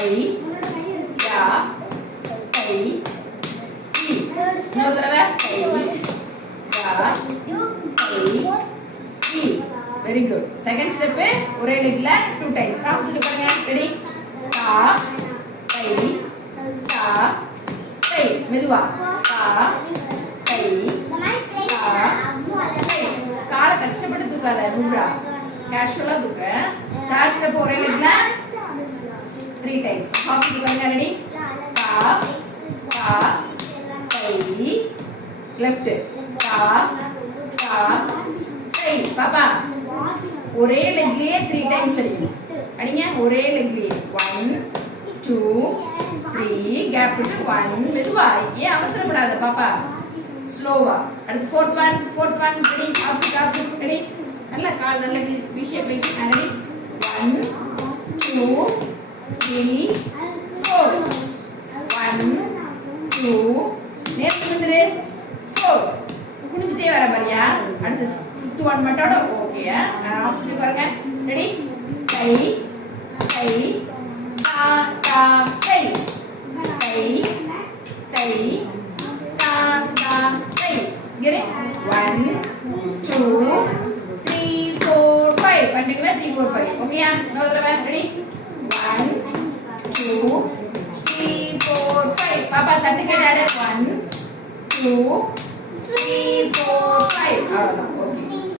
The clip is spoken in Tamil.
கை யா கை ஈ இன்னொரு தடவை கை யா கை ஈ வெரி குட் செகண்ட் ஸ்டெப் ஒரே லெக்ல 2 டைம்ஸ் ஆப்போசிட் பாருங்க ரெடி கா கை கா கை மெதுவா கா கை கா கை காலை கஷ்டப்பட்டு தூக்காத நூறா கேஷுவலா தூக்க தேர்ட் ஸ்டெப் ஒரே லெக்ல 3 டைம்ஸ் ஆப்போசிட் பாருங்க ரெடி கா கா கை லெஃப்ட் கா கா கை பாப்பா ஒரே லெக்லயே 3 டைம்ஸ் அடிக்கணும் அடிங்க ஒரே லெக்லயே 1 2 3 கேப் விட்டு 1 மெதுவா ஏன் அவசரப்படாத பாப்பா ஸ்லோவா அடுத்து fourth one ready opposite ready நல்ல கால் நல்ல வி ஷேப் வைங்க ரெடி 1 2 3 4 1 2 நேரத்துக்கு வந்துரு 4 குனிஞ்சிட்டே வர மாதிரியா அடுத்து fifth one மட்டும் ஓகே ஆப்போசிட் பாருங்க ரெடி கை கை கா கா கை கை கை கா கா கை get it 1 2 3 4 5 continue 3 4 5 okay ya no other ready 1 2 3 4 5 papa தட்டு கேட்டாடே 1 2 3 4 5 அவ்வளவுதான்